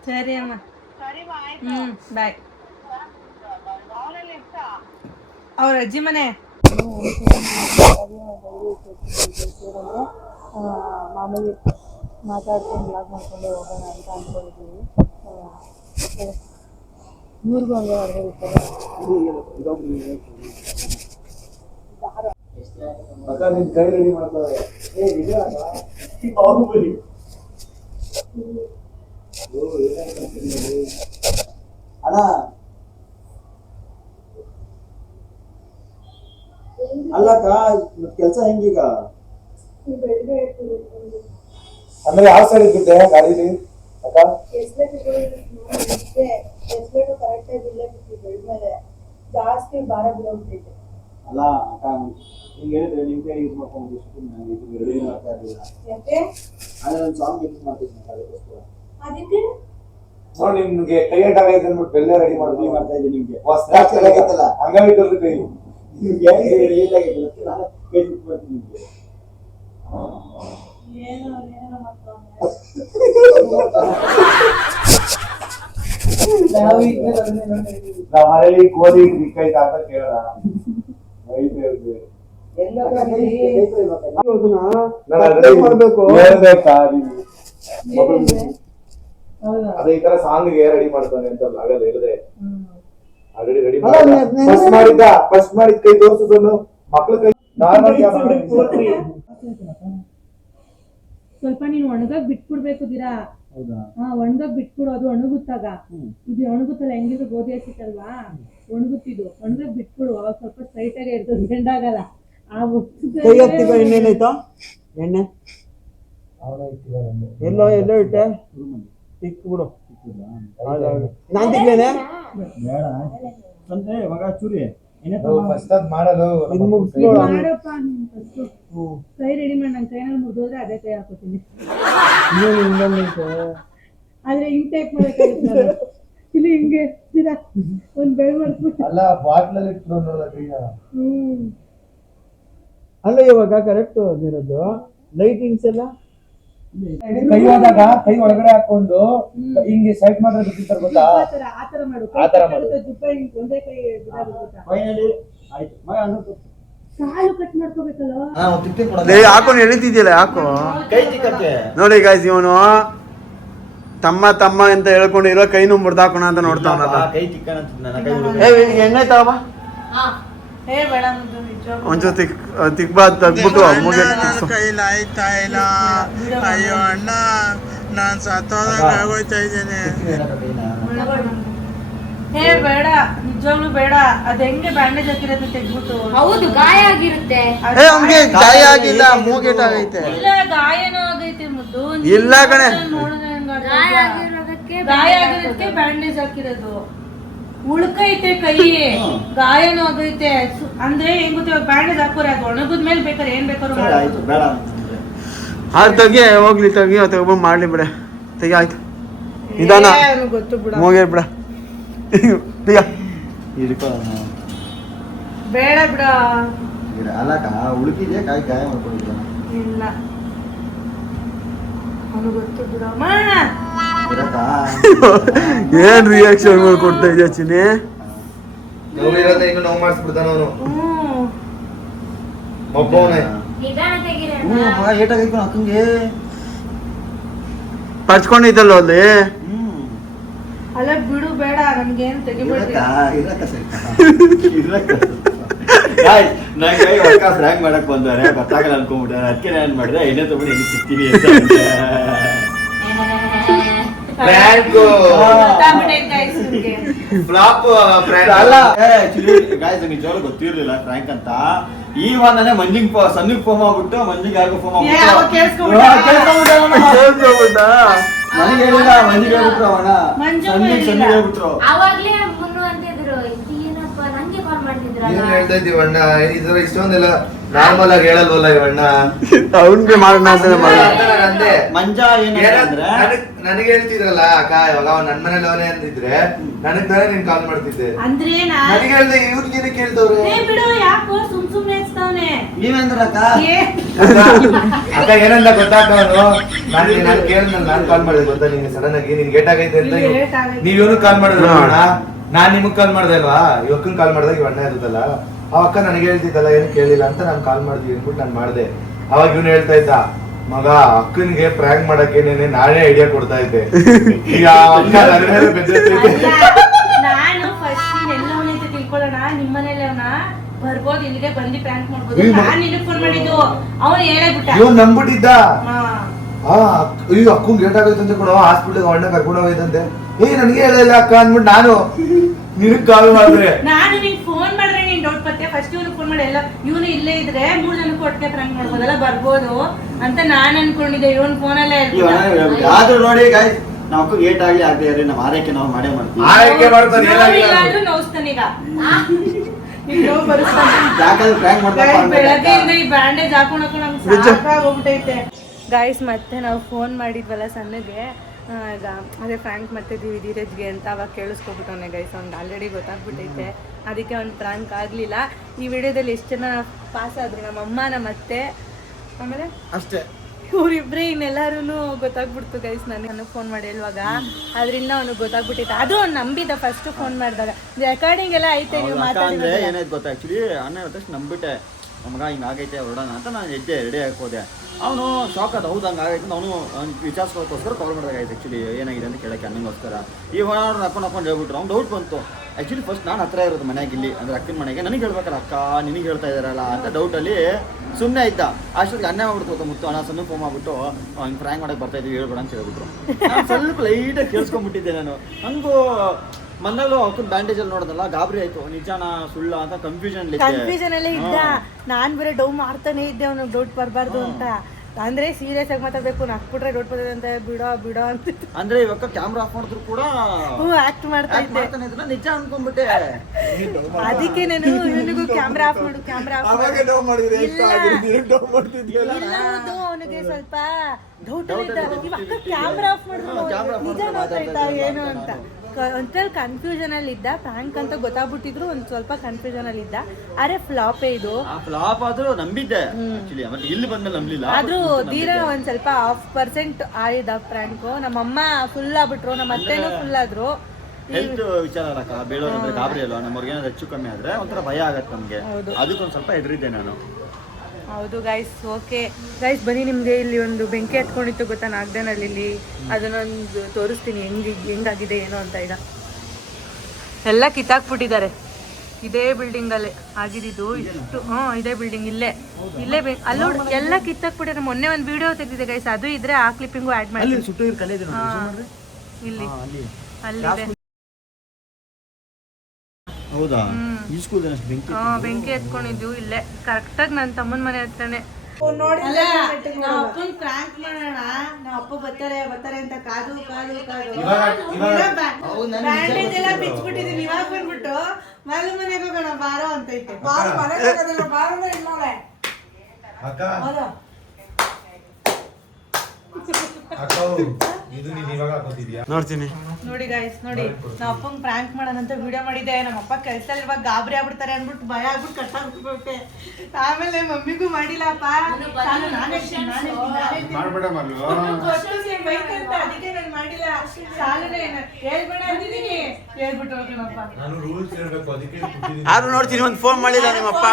ಸರಿ ಅಮ್ಮ, ಬಾಯ್. ಅವ್ರ ಅಜ್ಜಿ ಮನೆ ಮಾಮೂಲಿ ಮಾತಾಡ್ಕೊಂಡು ಬ್ಲಾಗ್ ಮಾಡ್ಕೊಂಡು ಹೋಗೋಣ ಅಂತ ಅಂದ್ಕೊಂಡಿದ್ದೀವಿ. ಊರಿಗೂ ಹಂಗೆ ಮಾಡ್ಕೊಂಡಿರ್ತಾರೆ. ಅಲ್ಲಕ್ಕ ಕೆಲಸ ಹೆಂಗೀಗ? ಅಂದ್ರೆ ಯಾವ ಸೈಡ್ ಇದ್ದಿದ್ದೆ ಗಾಡೀಲಿ ಅಕ್ಕ? ಜಾಸ್ತಿ ಭಾರ ಬಿಡೋಗ್ತೈತೆ. ಅಲ್ಲ ಅಕ್ಕ, ಹಿಂಗೆ ಹೇಳಿದ್ರೆ ನಿಮ್ ಕೈ ಯೂಸ್ ಮಾಡ್ಕೊಂಡು ರೆಡಿ ಮಾಡ್ತಾ ಇರಲಿಲ್ಲ. ಯಾಕೆ? ಆದ್ರೆ ಒಂದು ಸಾಂಗ್ ಯೂಸ್ ಮಾಡ್ತಿದ್ದೆ ಅದಕ್ಕೋಸ್ಕರ. ಅದಕ್ಕೆ ನೋಡಿ ನಿಮ್ಗೆ ಕೈ ಏಟಾಗೈತೆ ಅಂದ್ಬಿಟ್ಟು ಬೆಲ್ಲ ರೆಡಿ ಮಾಡಿ ಮಾಡ್ತಾ ಇದ್ದೀನಿ ನಿಮ್ಗೆ ಹೊಸದಾಗಿತ್ತಲ್ಲ ಹಂಗಾಗಿ ಕಲ್ಲು ಕೈ ನಿಮ್ಗೆ ಏಟಾಗೈತೆ ನಾನು ಕೈ ಬಿಟ್ಬಿಡ್ತೀನಿ ನಿಮ್ಗೆ ನಾವು ಮನೇಲಿ ಗೋಧಿ ಕೈ ತಾತ ಕೇಳಲ್ಲ ಹೇಳ್ಬೇಕಾ ಅದೇ ಈ ತರ ಸಾಂಗ್ ರೆಡಿ ಮಾಡ್ತಾನೆ ಅಂತ ಆಗಲ್ಲ ಹೇಳಿದೆ ಆಲ್ರೆಡಿ ರೆಡಿ ಫಸ್ಟ್ ಮಾಡಿದ ಕೈ ತೋರಿಸೋದನ್ನು ಮಕ್ಳ ಕೈ ನಾರ್ಮಲ್ ಸ್ವಲ್ಪ ನೀನ್ ಒಣಗಾಗ್ ಬಿಟ್ಬಿಡ್ಬೇಕು ದಿರಾ ಒಣಗಾಗ್ ಬಿಟ್ಬಿಡು ಅದು ಒಣಗುತ್ತಾಗ ಇದು ಒಣಗುತ್ತಲ್ಲ ಹೆಂಗಿದ್ರು ಗೋಧಿ ಹಚ್ಚಿತ್ತಲ್ವಾ ಒಣಗುತ್ತಿದ್ದು ಒಣಗಾಗ್ ಬಿಟ್ಬಿಡು ಅವಾಗ ಸ್ವಲ್ಪ ಸ್ಟ್ರೈಟ್ ಆಗಿ ಇರ್ತದೆ ಬೆಂಡಾಗಲ್ಲ ಆ ಎಣ್ಣೆನಾಯ್ತು ಎಣ್ಣೆ ಎಲ್ಲೋ ಇಟ್ಟೆ ತಿಕ್ಬಿಡು ನಾನ್ ತಿಕ್ಲೇನೆ ಅಂದ್ರೆ ಮಗ ಚೂರಿ ಮಾಡಲು ಮಾಡಪ್ಪ ಕೈ ರೆಡಿ ಮಾಡಿ ನನ್ ಕೈನಲ್ಲಿ ಮುರಿದೋದ್ರೆ ಅದೇ ಕೈ ಹಾಕೋತೀನಿ ಆದ್ರೆ ಹಿಂಗ್ ಟೈಪ್ ಮಾಡಕ್ಕಾಗುತ್ತೆ ಇಲ್ಲಿ ಹಿಂಗೆ ಒಂದ್ ಬೆಳ್ ಮಾಡ್ಬಿಟ್ಟು ಅಲ್ಲ ಬಾಟ್ಲಲ್ಲಿ ಇಟ್ರು ನೋಡಲ್ಲ ಕೈನ ಅಲ್ಲ ಇವಾಗ ಕರೆಕ್ಟ್ ಇರೋದು ಲೈಟಿಂಗ್ಸ್ ಎಲ್ಲ ಕೈ ಹೋದಾಗ ಕೈ ಒಳಗಡೆ ಹಾಕೊಂಡು ಹಿಂಗೆ ಸೈಡ್ ಮಾತ್ರ ಬಿಟ್ಟಿರ್ತಾರೆ ಗೊತ್ತಾ ಆತರ ಮಾಡು ಆತರ ಮಾಡು ಜುಬ್ಬ ಹಿಂಗ್ ಒಂದೇ ಕೈ ಫೈನಲಿ ಆಯ್ತು ಕಾಲು ಕಟ್ ಮಾಡ್ಕೋಬೇಕಲ್ಲ ಹಾಕೊಂಡು ಎಳಿತಿದ್ಯಲ್ಲ ಯಾಕೋ ಕೈ ತಿಕ್ಕಕ್ಕೆ ನೋಡಿ ಗಾಯ್ಸ್ ಇವನು ತಮ್ಮ ಅಂತ ಹೇಳ್ಕೊಂಡು ಇರೋ ಕೈನು ಮುರ್ದಾಕೋಣ ಅಂತ ನೋಡ್ತಾವನಲ್ಲ ಕೈ ಎಣ್ಣೆ ತಗೋಬ ಒಂಚೂರು ತಿಕ್ಬಾರ್ದು ತಗ್ಬಿಟ್ಟು ಕೈಲಾಯ್ತಾ ಇಲ್ಲ ಅಯ್ಯೋ ಅಣ್ಣ ನಾನ್ ಸತ್ತೋದಾಗ ಆಗೋಯ್ತಾ ಇದ್ದೇನೆ ಹೇ ಬೇಡ ನಿಜವಾಗ್ಲೂ ಬೇಡ ಅದ್ ಹೆಂಗೆ ಬ್ಯಾಂಡೇಜ್ ಹಾಕಿರೋದು ತೆಗ್ಬಿಟ್ಟು ಹೌದು ಗಾಯ ಆಗಿರುತ್ತೆ ಗಾಯ ಆಗಿಲ್ಲ ಮೂಗೇಟ್ ಆಗೈತೆ ಇಲ್ಲ ಗಾಯನೂ ಆಗೈತೆ ಮುದ್ದು ಇಲ್ಲ ಕಣೆ ಗಾಯ ಆಗಿರೋದಕ್ಕೆ ಬ್ಯಾಂಡೇಜ್ ಹಾಕಿರೋದು ಉಳ್ಕೈತೆ ಕೈ ಗಾಯನೂ ಆಗೈತೆ ಅಂದ್ರೆ ಹೆಂಗ್ ಗೊತ್ತ ಬ್ಯಾಂಡೇಜ್ ಹಾಕೋರೆ ಅದು ಒಣಗಿದ್ಮೇಲೆ ಬೇಕಾದ್ರೆ ಏನ್ ಬೇಕಾದ್ರು ಅದು ತೆಗಿ ಹೋಗ್ಲಿ ತೆಗಿ ತಗೊಬ ಮಾಡ್ಲಿ ಬಿಡ ತೆಗಿ ಆಯ್ತು ನಿಧಾನ ಗೊತ್ತು ಬಿಡ ಮೂಗೇಟ್ ಬಿಡ ಬೇಡ ಬಿಡ ಅಲ್ಲಕ ಉಳುಕಿದೆ ಕಾಯಿ ಗಾಯ ಮಾಡ್ಕೊಂಡಿದ್ದ ಇಲ್ಲ ಅವನು ಗೊತ್ತು ಬಿಡಮ್ಮ ಏನ್ ರಿಯಾಕ್ಷನ್ ಕೊಡ್ತಾ ಇದೆಯಾ ಚಿನಿ ನೋವಿರತ್ತೆ ಇನ್ನು ನೋವು ಮಾಡಿಸ್ಬಿಡ್ತಾನ ಅವನು ಒಬ್ಬವನೇ ಏಟಾಗೈತು ಅಕ್ಕಂಗೆ ಪಚ್ಕೊಂಡಿದ್ದಲ್ಲ ಅಲ್ಲಿ ಅಲ್ಲ ಬಿಡು ಬೇಡ ನನ್ಗೇನ್ ತೆಗಿಬೇಡಿ ಫ್ರಾಂಕ್ ಮಾಡಕ್ ಬಂದವ್ರೆ ಗೊತ್ತಾಗಲ್ಲ ಅನ್ಕೊಂಡ್ಬಿಟ್ರೆ ಅದಕ್ಕೆ ನಾನು ಮಾಡಿದೆ ಎಣ್ಣೆ ತಗೊಂಡು ಎಣ್ಣೆ ಸಿಗ್ತೀನಿ ಫ್ಲಾಪ್ ಅಲ್ಲ ನಿಜವಾಗ್ಲೂ ಗೊತ್ತಿರ್ಲಿಲ್ಲ ಫ್ರಾಂಕ್ ಅಂತ ಈ ಒಂದನೇ ಮಂಜಿಗೆ ಸನ್ನಿಗೆ ಫೋನ್ ಮಾಡ್ಬಿಟ್ಟು ಮಂಜಿಗೆ ಯಾರಿಗೂ ಫೋನ್ ಮಾಡ್ಬಿಟ್ಟು ನನಗೆ ಹೇಳಿಲ್ಲ ಮಂಜಿಗೆ ಹೇಳ್ಬಿಟ್ರು ಅವಣ ಸನ್ನಿಗೆ ಹೇಳ್ಬಿಟ್ರು ಅವಾಗ್ಲೇ ಮುನ್ನು ಅಂತಿದ್ರು ಏನಪ್ಪ ನಂಗೆ ಕಾಲ್ ಮಾಡ್ತಿದ್ರಲ್ಲ ಏನ್ ಹೇಳ್ತಾ ಇದೀವಿ ಅಣ್ಣ ಇದರ ಇಷ್ಟೊಂದೆಲ್ಲ ನಾರ್ಮಲ್ ಆಗಿ ಹೇಳಲ್ವಲ್ಲ ಇವಣ್ಣ ಅವನ್ಗೆ ಮಾಡೋಣ ಅಂದೆ ಮಂಜ ಏನಂದ್ರೆ ನನಗೆ ಹೇಳ್ತಿದ್ರಲ್ಲ ಅಕ್ಕ ಇವಾಗ ಅವ ನನ್ ಮನೇಲಿ ಅವನೇ ಅಂದಿದ್ರೆ ನನಗ್ ತಾನೇ ನೀನ್ ಕಾಲ್ ಮಾಡ್ತಿದ್ದೆ ಅಂದ್ರೆ ನನಗೆ ಹೇಳ್ದೆ ಇವ್ರಿಗೆ ಏನಕ್ಕೆ ಕೇಳ್ತವ್ರೆ ಬಿಡು ಯಾಕೋ ಸುಮ್ನೆ ಹಚ್ತಾವನೆ ನೀವೇಂದ್ರಕ್ಕ ಅಕ್ಕ ಏನಂದ ಗೊತ್ತಾಗ್ತವನು ನಾನು ಕೇಳಿದ್ನಲ್ಲ ನಾನ್ ಕಾಲ್ ಮಾಡಿದೆ ಗೊತ್ತಾ ನಿನ್ಗೆ ಸಡನ್ ಆಗಿ ನಿನ್ ಗೇಟ್ ಆಗೈತೆ ಅಂತ ನೀವ್ ಇವನು ಕಾಲ್ ಮಾಡಿದ್ರ ನಾನ್ ನಿಮಗ್ ಕಾಲ್ ಮಾಡ್ದೆ ಅಲ್ವಾ ಇವಕ್ಕನ್ ಕಾಲ್ ಮಾಡ್ದಾಗ ಇವ್ ಅಣ್ಣ ಇರುತ್ತಲ್ಲ ಅವ ಅಕ್ಕ ನನಗೆ ಹೇಳ್ತಿದ್ದಲ್ಲ ಏನು ಕೇಳಿಲ್ಲ ಅಂತ ನಾನು ಕಾಲ್ ಮಾಡ್ತೀವಿ ಅಂದ್ಬಿಟ್ಟು ನಾನು ಮಾಡ್ದೆ ಅವಾಗ ಇವನು ಹೇಳ್ತಾ ಇದ್ದ ಮಗ ಅಕ್ಕನಿಗೆ ಪ್ರ್ಯಾಂಕ್ ಮಾಡಕ್ಕೆ ನಾನೇ ಐಡಿಯಾ ಕೊಡ್ತಾ ಇದ್ದೆ ಈಗ ಅಕ್ಕ ನನ್ನ ಮೇಲೆ ಬೆದರಿಸ್ತಿದ್ದೆ. ನಾನು ಫಸ್ಟ್ ಎಲ್ಲವನ್ನ ಅಂತ ತಿಳ್ಕೊಳ್ಳೋಣ ನಿಮ್ಮನೇಲಿ ಅವನ ಬರ್ಬೋದು ಇಲ್ಲಿಗೆ ಬಂದು ಪ್ರ್ಯಾಂಕ್ ಮಾಡ್ಬೋದು ನಾನು ಇಲ್ಲಿಗೆ ಫೋನ್ ಮಾಡಿದ್ದು ಅವನು ಹೇಳೇ ಬಿಟ್ಟ ಇವ್ ನಂಬಿಟ್ಟಿದ್ದ ಅಕ್ಕಂಗ್ ಗೇಟ್ ಆಗೈತೆ ಅಂತ ಕೊಡೋ ಹಾಸ್ಪಿಟಲ್ ಅಣ್ಣ ಕರ್ಕೊಂಡು ಹೋಗೈತಂತೆ ನನಗೆ ಹೇಳಿಲ್ಲ ಅಕ್ಕ ಅಂದ್ಬಿಟ್ಟು ನಾನು ನಿನಗ್ ಕಾಲ್ ಮಾಡಿದ್ರೆ ನಾನು ನಿಂಗೆ ಫೋನ್ ಮಾಡಿದ್ರೆ ನೀನ್ ಡೌಟ್ ಪತ್ತೆ ಫಸ್ಟ್ ಇವನು ಫೋನ್ ಮಾಡಿ ಎಲ್ಲ ಇವನು ಇಲ್ಲೇ ಇದ್ರೆ 3 ಜನಕ್ಕೆ ಒಟ್ಟಿಗೆ ಪ್ರ್ಯಾಂಕ್ ಮಾಡ್ಬೋದಲ್ಲ ಬರ್ಬೋದು ಅಂತ ನಾನ್ ಅನ್ಕೊಂಡಿದ್ದೆ ಇವನ್ ಫೋನಲ್ಲೇ ಆದ್ರೂ ನೋಡಿ ಗಾಯ್ಸ್ ನಾವು ಅಕ್ಕ ಗೇಟ್ ಆಗ್ಲಿ ಆಗದೆ ಇರ್ಲಿ ನಮ್ಮ ಆರೈಕೆ ನಾವು ಮಾಡೇ ಮಾಡ್ತೀವಿ ಆರೈಕೆ ಮಾಡ್ತಾನೆ ಏನಾಗಿಲ್ಲ ನೋಸ್ತಾನೀಗ ಬರುತ್ತಾನೆ ಯಾಕಂದ್ರೆ ಪ್ರ್ಯಾಂಕ್ ಮಾಡ್ತಾ ಬೆಳಗ್ಗೆಯಿಂದ ಈ ಬ್ಯಾಂಡೇಜ್ ಹಾಕೊಂಡು ನಮ್ಗೆ ಸಾಕಾಗೋಗ್ಬಿಟ್ಟೈತೆ ಗಾಯ್ಸ್ ಮತ್ತೆ ನಾವು ಫೋನ್ ಮಾಡಿದ್ವಲ್ಲ ಸಣ್ಣಗೆ ಈಗ ಅದೇ ಫ್ರ್ಯಾಂಕ್ ಮಾಡ್ತಿದ್ದೀವಿ ಧೀರಜ್ಗೆ ಅಂತ ಅವಾಗ ಕೇಳಿಸ್ಕೊಬಿಟ್ಟವನೆ ಗೈಸ್. ಅವ್ನಿಗೆ ಆಲ್ರೆಡಿ ಗೊತ್ತಾಗ್ಬಿಟ್ಟೈತೆ, ಅದಕ್ಕೆ ಅವ್ನು ಫ್ರ್ಯಾಂಕ್ ಆಗಲಿಲ್ಲ. ಈ ವಿಡಿಯೋದಲ್ಲಿ ಎಷ್ಟು ಜನ ಪಾಸ್ ಆದರು, ನಮ್ಮಮ್ಮ ನಮ್ಮ ಅತ್ತೆ ಆಮೇಲೆ ಅಷ್ಟೇ ಇವರಿಬ್ಬರೇ. ಇನ್ನೆಲ್ಲರೂ ಗೊತ್ತಾಗ್ಬಿಡ್ತು ಗೈಸ್. ನನಗೆ ಫೋನ್ ಮಾಡಿ ಹೇಳುವಾಗ ಅದರಿಂದ ಅವ್ನಿಗೆ ಗೊತ್ತಾಗ್ಬಿಟ್ಟಿತ್ತು. ಅದು ಅವ್ನು ನಂಬಿದ ಫಸ್ಟ್ ಫೋನ್ ಮಾಡಿದಾಗ. ರೆಕಾರ್ಡಿಂಗ್ ಎಲ್ಲ ಐತೆ, ನೀವು ಮಾತಾಡಿದ್ರೆ ಏನಾಯ್ತು ಗೊತ್ತಾ, ಆ್ಯಕ್ಚುಲಿ ಅಣ್ಣ ಇವತ್ತು ನಂಬಿಟ್ಟೆ ನಮ್ಗ ಹಿಂಗೆ ಆಗೈತೆ ಹೊರಡೋಣ ಅಂತ ನಾನು ಎದ್ದೆ ರೆಡಿ ಹಾಕೋದೆ. ಅವನು ಶಾಕ್ ಆದ, ಹೌದು ಹಂಗೆ ಆಗೈತೆ ಅಂತ ಅವನು ವಿಚಾರಿಸ್ಕೋಕ್ಕೋಸ್ಕರ ಕಾಲ್ ಮಾಡಿದಾಗಾಯ್ತು ಆ್ಯಕ್ಚುಲಿ ಏನಾಗಿದೆ ಅಂತ ಕೇಳೋಕ್ಕೆ ಅನ್ನಂಗೋಸ್ಕರ. ಈಗ ಹಾಕೊಂಡು ಹೇಳ್ಬಿಟ್ರು, ಅವ್ನು ಡೌಟ್ ಬಂತು. ಆ್ಯಕ್ಚುಲಿ ಫಸ್ಟ್ ನಾನು ಹತ್ರ ಇರೋದು ಮನೆಗೆ, ಇಲ್ಲಿ ಅಂದರೆ ಅಕ್ಕನ ಮನೆಗೆ. ನನಗೆ ಹೇಳ್ಬೇಕಲ್ಲ ಅಕ್ಕ ನಿನಗೆ ಹೇಳ್ತಾ ಇದ್ದಾರಲ್ಲ ಅಂತ ಡೌಟಲ್ಲಿ ಸುಮ್ಮನೆ ಇದ್ದ. ಅಷ್ಟೊತ್ತಿಗೆ ಅನ್ನ ಮಾಡ್ಬಿಡ್ತು ಮುತ್ತು ಅಣ್ಣ ಸಣ್ಣ ಫೋನ್ ಮಾಡ್ಬಿಟ್ಟು ಹಿಂಗೆ ಫ್ರ್ಯಾಂಕ್ ಮಾಡೋಕ್ಕೆ ಬರ್ತಾ ಇದ್ದೀವಿ ಹೇಳ್ಬೇಡ ಅಂತ ಹೇಳ್ಬಿಟ್ರು. ನಾನು ಸ್ವಲ್ಪ ಲೈಟಾಗಿ ಕೇಳಿಸ್ಕೊಂಡ್ಬಿಟ್ಟಿದ್ದೆ ನಾನು. ಹಂಗೂ ಮೊದಲು ಅವಕ್ಕನ ಬ್ಯಾಂಡೇಜಲ್ಲಿ ನೋಡೋದಲ್ಲ, ಗಾಬರಿ ಆಯ್ತು, ನಿಜಾನ ಸುಳ್ಳ ಅಂತ ಕನ್ಫ್ಯೂಷನ್ ಅಲ್ಲೇ ಇದ್ದ. ನಾನು ಬೇರೆ ಡೌ ಮಾಡ್ತಾನೆ ಇದ್ದೆ ಅವನಿಗೆ ಡೌಟ್ ಬರಬಾರ್ದು ಅಂತ. ಅಂದ್ರೆ ಸೀರಿಯಸ್ ಆಗಿ ಮಾತಾಡ್ಬೇಕು, ನಕ್ಬಿಟ್ರೆ ಡೌಟ್ ಬರ್ತದೆ ಅಂತ ಬಿಡೋ ಅಂತ. ಅಂದ್ರೆ ಇವಾಗ ಕ್ಯಾಮ್ರಾ ಆಫ್ ಮಾಡಿದ್ರು ಕೂಡ ಆಕ್ಟ್ ಮಾಡ್ತಾ ಇದ್ದೆ, ನಿಜ ಅನ್ಕೊಂಡ್ಬಿಟ್ಟೆ. ಅದಕ್ಕೆ ನಾನು ಇವನಿಗೂ ಕ್ಯಾಮ್ರಾ ಆಫ್ ಮಾಡು ಅವನಿಗೆ ಸ್ವಲ್ಪ ಡೌಟ್ ಇವಾಗ ಕ್ಯಾಮ್ರಾ ಆಫ್ ಮಾಡಿದ್ರು ನಿಜ ಮಾತಾಡ್ತಾ ಏನು ಅಂತ. ಒಂಥರ ಕನ್ಫ್ಯೂಷನ್ ಅಲ್ಲಿ ಇದ್ದ. ಫ್ರ್ಯಾಂಕ್ ಅಂತ ಗೊತ್ತಾಗ್ಬಿಟ್ಟಿದ್ರು ಒಂದ್ ಸ್ವಲ್ಪ ಕನ್ಫ್ಯೂಷನ್ ಅಲ್ಲಿ ಇದ್ದ. ಅರೆ ಫ್ಲಾಪೇ ಇದು. ಫ್ಲಾಪ್ ಆದ್ರೂ ನಂಬಿದ್ದೆ ಇಲ್ಲಿ ಬಂದ್ಮೇಲೆ ನಂಬಲಿಲ್ಲ. ಆದ್ರೂ ಧೀರ ಒಂದ್ ಸ್ವಲ್ಪ 1% ಆಯ್ದ ಫ್ರ್ಯಾಂಕ್. ನಮ್ಮಮ್ಮ ಫುಲ್ ಆಗ್ಬಿಟ್ರು, ನಮ್ಮ ಅತ್ತೆನೂ ಫುಲ್ ಆದ್ರು. ಹೆಲ್ತ್ ವಿಚಾರ ಅಕ್ಕ, ಬೇಡೋದಂದ್ರೆ ಗಾಬರಿ ಅಲ್ವಾ, ನಮ್ಮವ್ರಿಗೆ ಏನಾದ್ರು ಹೆಚ್ಚು ಕಮ್ಮಿ ಆದ್ರೆ ಒಂಥರ ಭಯ ಆಗತ್ತೆ ನಮ್ಗೆ. ಅದಕ್ಕೊಂದ್ ಸ್ವಲ್ಪ ಹೆದರಿದ್ದೆ ನಾನು. ಹೌದು ಗೈಸ್. ಓಕೆ ಗೈಸ್, ಬನ್ನಿ ನಿಮಗೆ ಇಲ್ಲಿ ಒಂದು ಬೆಂಕಿ ಹತ್ಕೊಂಡಿತ್ತು ಗೊತ್ತಾ ನಾಗದೇನಲ್ಲಿ. ಇಲ್ಲಿ ಅದನ್ನೊಂದು ತೋರಿಸ್ತೀನಿ ಹೆಂಗಾಗಿದೆ ಏನೋ ಅಂತ. ಈಗ ಎಲ್ಲ ಕಿತ್ತಾಕ್ಬಿಟ್ಟಿದ್ದಾರೆ. ಇದೇ ಬಿಲ್ಡಿಂಗ್ ಅಲ್ಲೇ ಆಗಿದ್ದು ಇಷ್ಟು. ಇದೇ ಬಿಲ್ಡಿಂಗ್ ಇಲ್ಲೇ ಅಲ್ಲೂ ಎಲ್ಲ ಕಿತ್ತಾಕ್ಬಿಟ್ಟಿದ್ದಾರೆ. ಮೊನ್ನೆ ಒಂದು ವಿಡಿಯೋ ತೆಗೆದಿದೆ ಗೈಸ್, ಅದು ಇದ್ರೆ ಆ ಕ್ಲಿಪ್ಪಿಂಗು ಆ್ಯಡ್ ಮಾಡಿ. ಇಲ್ಲಿ ಅಲ್ಲಿದೆ. ಹೌದಾ? ಬೆಂಕಿ ಎತ್ಕೊಂಡಿದ್ವು ಇಲ್ಲೇ ಕರೆಕ್ಟಾಗಿ ನನ್ನ ತಮ್ಮನ ಮನೆ ಹತ್ರನೇ. ಫ್ರ್ಯಾಂಕ್ ಮಾಡೋಣ, ನಮ್ಮ ಅಪ್ಪ ಬರ್ತಾರೆ ಅಂತ ಕಾದು ಬ್ಯಾಂಡೇಜ್ ಎಲ್ಲ ಬಿಚ್ಬಿಟ್ಟಿದೀನಿ. ಇವಾಗ ಬಂದ್ಬಿಟ್ಟು ಮನೆ ಮನೆಗೆ ಹೋಗೋಣ ಬಾರೋ ಅಂತೈತೆ. ನೋಡ್ತೀನಿ ನೋಡಿ ಗೈಸ್, ನೋಡಿ ನಮ್ಮ ಅಪ್ಪಂಗೆ ಪ್ರ್ಯಾಂಕ್ ಮಾಡೋಣ ಅಂತ ವಿಡಿಯೋ ಮಾಡಿದ್ದೆ. ನಮ್ಮ ಅಪ್ಪ ಕೆಲಸದಲ್ಲಿ ಇವಾಗ ಗಾಬರಿ ಆಗ್ಬಿಡ್ತಾರೆ ಅನ್ಬಿಟ್ಟು ಭಯ ಆಗ್ಬಿಟ್ಟು ಕಟ್ಟಾಗ್ಬಿಟ್ಟೆ. ಆಮೇಲೆ ಮಮ್ಮಿಗೂ ಮಾಡಿಲ್ಲಪ್ಪ, ಅದಕ್ಕೆ ನಾನು ಮಾಡಿಲ್ಲ. ಸಾಲನೆ ಹೇಳ್ಬೇಡ ಅಂದಿದ್ದೀನಿ, ಹೇಳ್ಬಿಟ್ಟು ಹೋಗ್ತೀನಪ್ಪ. ಯಾರು ನೋಡ್ತೀನಿ, ಒಂದು ಫೋನ್ ಮಾಡಿಲ್ಲ ನಿಮ್ಮಪ್ಪ.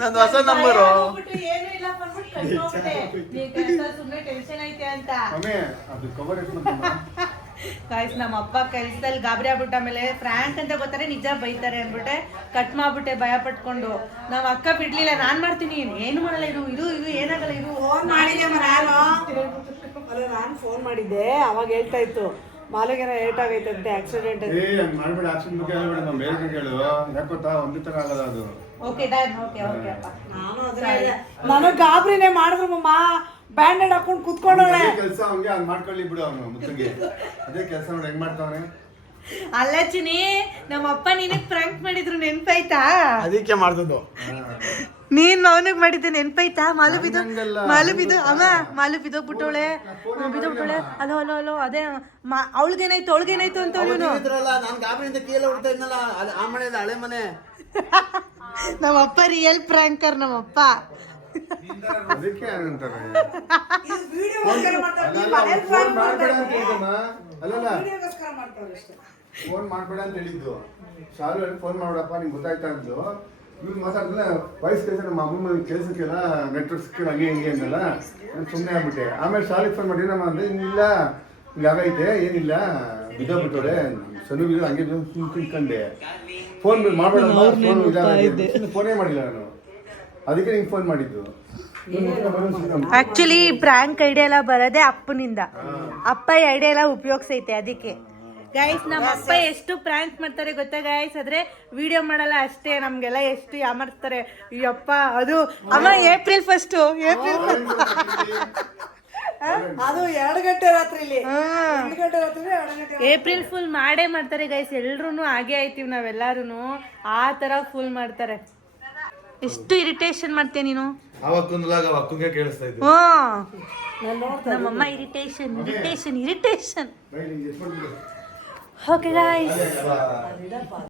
ನಂದು ಹೊಸ ನಂಬರು. ಸುಮ್ಮನೆ ಟೆನ್ಷನ್ ಐತೆ ಅಂತ ಗಾಯ್ಸ್. ನಮ್ಮ ಅಪ್ಪ ಕೆಲ್ಸದಲ್ಲಿ ಗಾಬರಿ ಆಗ್ಬಿಟ್ಟು ಆಮೇಲೆ ಫ್ರ್ಯಾಂಕ್ ಅಂತ ಗೊತ್ತಾರೆ ನಿಜ ಬೈತಾರೆ ಅಂದ್ಬಿಟ್ಟೆ ಕಟ್ ಮಾಡ್ಬಿಟ್ಟೆ ಭಯ ಪಟ್ಕೊಂಡು. ನಾವ್ ಅಕ್ಕ ಬಿಡ್ಲಿಲ್ಲ, ನಾನ್ ಮಾಡ್ತೀನಿ, ಏನು ಮಾಡಲ್ಲ, ಇದು ಏನಾಗಲ್ಲ, ಇದು ನಾನು ಫೋನ್ ಮಾಡಿದ್ದೆ. ಅವಾಗ ಹೇಳ್ತಾ ಇತ್ತು ಮಾಲಗೇನ ಏಟ್ ಆಗೈತಂತೆ, ಆಕ್ಸಿಡೆಂಟ್ ಮಾಡ್ಬೇಡ. ಆಕ್ಸಿಡೆಂಟ್ ಬಗ್ಗೆ ಹೇಳ್ಬೇಡ, ನಾವು ಬೇರೆ ಹೇಳು. ಯಾಕೆ ಗೊತ್ತಾ, ಒಂದೇ ತರ ಆಗಲ್ಲ ಅದು. Okay done. ಓಕೆ ಅಪ್ಪ. ನನಗೆ ಗಾಬರಿನೇ ಮಾಡಿದ್ರು ಮಮ್ಮ, ಬ್ಯಾಂಡೇಡ್ ಹಾಕೊಂಡು ಕುತ್ಕೊಂಡವಳೆ. ಕೆಲಸ ಅವ್ನಿಗೆ ಅದ್ ಮಾಡ್ಕೊಳ್ಳಿ ಬಿಡು, ಅವನು ಮುತ್ತಿಗೆ ಅದೇ ಕೆಲಸ ನೋಡಿ ಹೆಂಗ್ ಮಾಡ್ತಾವನೆ. ಅಲ್ಲ ಚಿನಿ, ನಮ್ಮ ಅಪ್ಪ ನಿನಗ್ ಫ್ರ್ಯಾಂಕ್ ಮಾಡಿದ್ರು ನೆನ್ಪಾಯ್ತಾ? ಅದಕ್ಕೆ ಮಾಡ್ತದ್ದು. ನೀನ್ ಅವನಿಗೆ ಮಾಡಿದ್ದೆ ನೆನ್ಪಾಯ್ತಾ? ಮಾಲು ಬಿದ್ದು ಅಮ್ಮ, ಮಾಲು ಬಿದ್ದೋಗ್ಬಿಟ್ಟವಳೆ. ಅಲೋ ಅದೇ ಅವಳಿಗೇನಾಯ್ತು ಅಂತ ಇವನು. ನಾನು ಗಾಬರಿಯಿಂದ ಕೀಲ ಹೊಡ್ತಾ ಇದ್ನಲ್ಲ, ಆ ಮನೆ ಹಳೆ ಮನೆ. ನಮ್ಮಪ್ಪ ರಿಯಲ್ ಫ್ರ್ಯಾಂಕರ್ ನಮ್ಮಪ್ಪ. ಅದಕ್ಕೆ ಏನಂತಾರೆ ಫೋನ್ ಮಾಡ್ಬೇಡ ಅಂತ ಹೇಳಿದ್ದು. ಶಾಲು ಫೋನ್ ಮಾಡಪ್ಪ ನಿಂಗೆ ಗೊತ್ತಾಯ್ತಾ ಅಂದು. ಇವ್ರು ಮಾತಾಡಿದ್ರೆ ವಾಯ್ಸ್ ಕೆಲಸ ನಮ್ಮ ಅಮ್ಮ ಕೆಲಸಕ್ಕೆಲ್ಲ ನೆಟ್ವರ್ಕ್ ಸಿಕ್ಕಿಲ್ಲ, ಹಂಗೆ ಅಂದಲ್ಲ. ನಾನು ಸುಮ್ಮನೆ ಆಗ್ಬಿಟ್ಟೆ. ಆಮೇಲೆ ಶಾಲೆಗೆ ಫೋನ್ ಮಾಡಿ ನಮ್ಮ ಅಂದ್ರೆ ಇಲ್ಲ ಹಿಂಗಾಗೈತೆ, ಏನಿಲ್ಲ ಬಿದ್ದೋಗ್ಬಿಟ್ಟವ್ರೆ ಸಣ್ಣ ಬಿದ್ದು ಹಂಗೆ ತಿಳ್ಕೊಂಡೆ. ಫೋನ್ ಮಾಡಬೇಡ, ಫೋನೇ ಮಾಡಿಲ್ಲ ನಾನು, ಅದಕ್ಕೆ ನಿಂಗೆ ಫೋನ್ ಮಾಡಿದ್ದು. ಆಕ್ಚುಲಿ ಪ್ರ್ಯಾಂಕ್ ಐಡಿಯಾ ಎಲ್ಲ ಬರೋದೇ ಅಪ್ಪನಿಂದ. ಅಪ್ಪ ಐಡಿಯಾ ಎಲ್ಲ ಉಪಯೋಗಿಸೈತೆ, ಅದಕ್ಕೆ ಗೈಸ್ ನಮ್ಮ ಅಪ್ಪ ಎಷ್ಟು ಪ್ರ್ಯಾಂಕ್ ಮಾಡ್ತಾರೆ ಗೊತ್ತಾ ಗೈಸ್, ಆದ್ರೆ ವಿಡಿಯೋ ಮಾಡಲ್ಲ ಅಷ್ಟೇ. ನಮ್ಗೆಲ್ಲ ಎಷ್ಟು ಯಾಮರ್ಸ್ತಾರೆ ಅಯ್ಯಪ್ಪ. ಅದು ಅಮ್ಮ ಏಪ್ರಿಲ್ 1 ಅದು 2 ಗಂಟೆ ರಾತ್ರಿಲಿ 2 ಗಂಟೆ ರಾತ್ರಿ 2 ಗಂಟೆ ಏಪ್ರಿಲ್ ಫುಲ್ ಮಾಡೇ ಮಾಡ್ತಾರೆ ಗೈಸ್. ಎಲ್ರು ಹಾಗೆ ಆಯ್ತೀವಿ ನಾವೆಲ್ಲರೂ, ಆ ತರ ಫುಲ್ ಮಾಡ್ತಾರೆ. ಎಷ್ಟು ಇರಿಟೇಷನ್ ಮಾಡ್ತೀಯ ನೀನು. ಅಕ್ಕಂಗೆ ಕೇಳಿಸ್ತಾ ಇದ್ದು. ನಮ್ಮಮ್ಮ ಇರಿಟೇಷನ್. Okay guys.